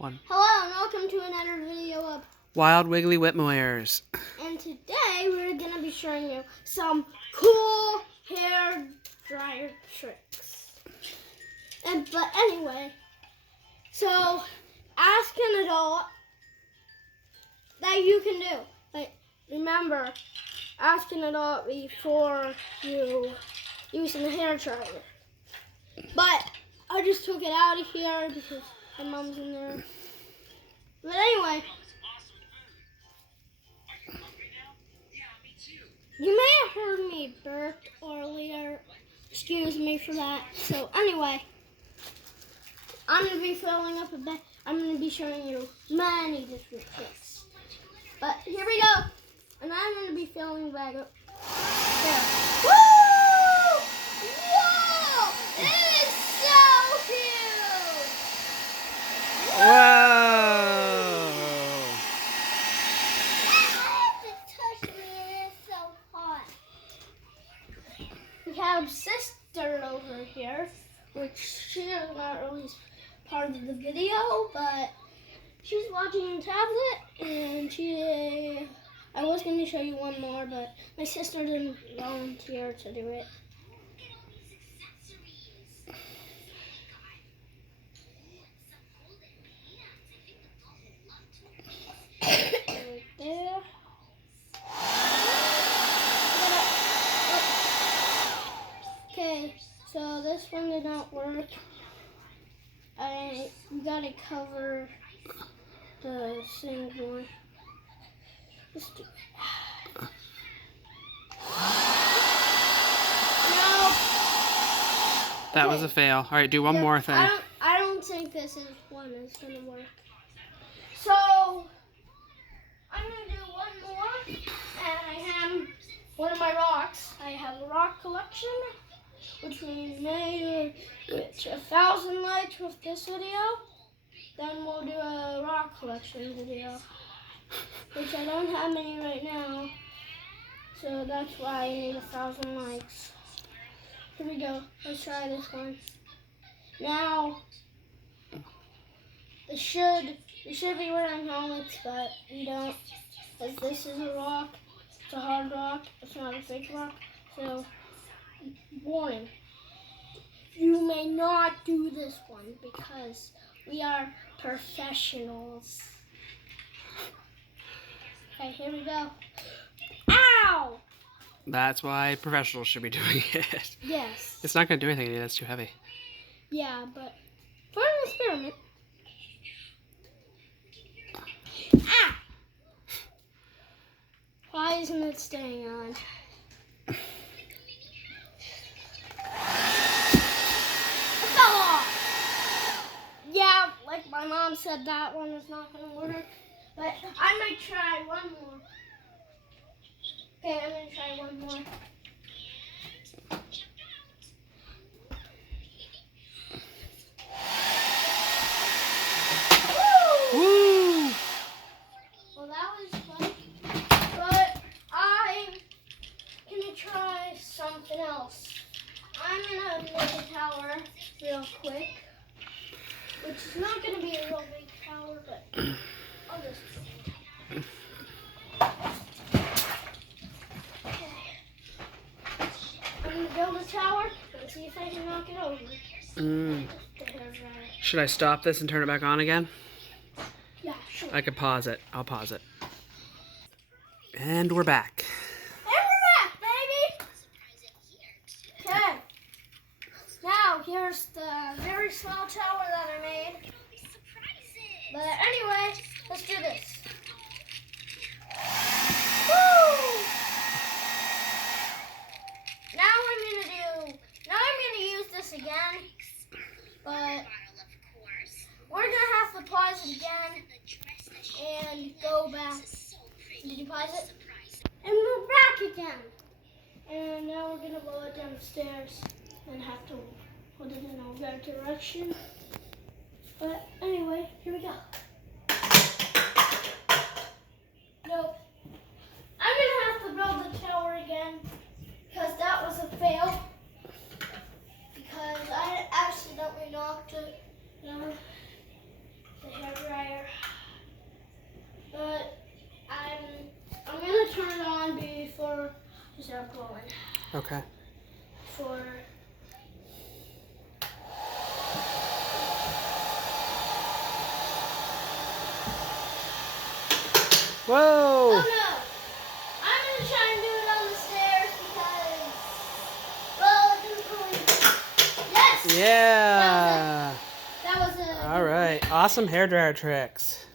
One. Hello and welcome to another video of Wild Wiggly Whitmoyers. And today we're going to be showing you some cool hair dryer tricks. But anyway, so ask an adult that you can do. Like, remember, ask an adult before you using the hair dryer. But I just took it out of here because my mom's in there. But anyway, you may have heard me burp earlier. Excuse me for that. So anyway, I'm going to be filling up a bag. I'm going to be showing you many different tricks. But here we go. And I'm going to be filling the bag up. There. Woo! Whoa! It is so huge! Whoa! We have sister over here, which she is not really part of the video, but she's watching a tablet, and I was going to show you one more, but my sister didn't volunteer to do it. Right there. Okay, so this one did not work. You gotta cover the same one. Let's do it. No. That was a fail. All right, do one more thing. I don't think this one is gonna work. So I'm gonna do one more, and I have one of my rocks. I have a rock collection, which we made with 1,000 likes with this video. Then we'll do a rock collection video, which I don't have many right now. So that's why I need 1,000 likes. Here we go. Let's try this one. Now, we should be wearing helmets, but we don't, because this is a rock. It's a hard rock. It's not a fake rock. So, warning. You may not do this one because we are professionals. Okay, here we go. Ow! That's why professionals should be doing it. Yes. It's not going to do anything to you. That's too heavy. Yeah, but for an experiment. Ah! Why isn't it staying on? It fell off. Yeah, like my mom said, that one is not going to work. But I might try one more. Okay, I'm going to try one more. Woo! Well, that was fun. But I'm going to try something else. I'm going to make a tower real quick. Which is not going to be a real big tower, but I'll just do it. Okay. I'm going to build a tower and see if I can knock it over. Should I stop this and turn it back on again? Yeah, sure. I could pause it. I'll pause it. And we're back. And we're back, baby! Okay. Now, here's the very small tower that I made. But anyway, let's do this. Woo! Now I'm gonna use this again. But we're gonna have to pause it again and go back. Did you pause it? And we're back again. And now we're gonna blow it downstairs and have to put it in a right direction. But anyway, here we go. Nope. I'm gonna have to build the tower again because that was a fail. Because I accidentally knocked it down. The hair dryer. Okay. For Whoa! oh no! I'm gonna try and do it on the stairs because, well, it didn't really. Yes. Yeah. That was a. All right. Awesome hairdryer tricks.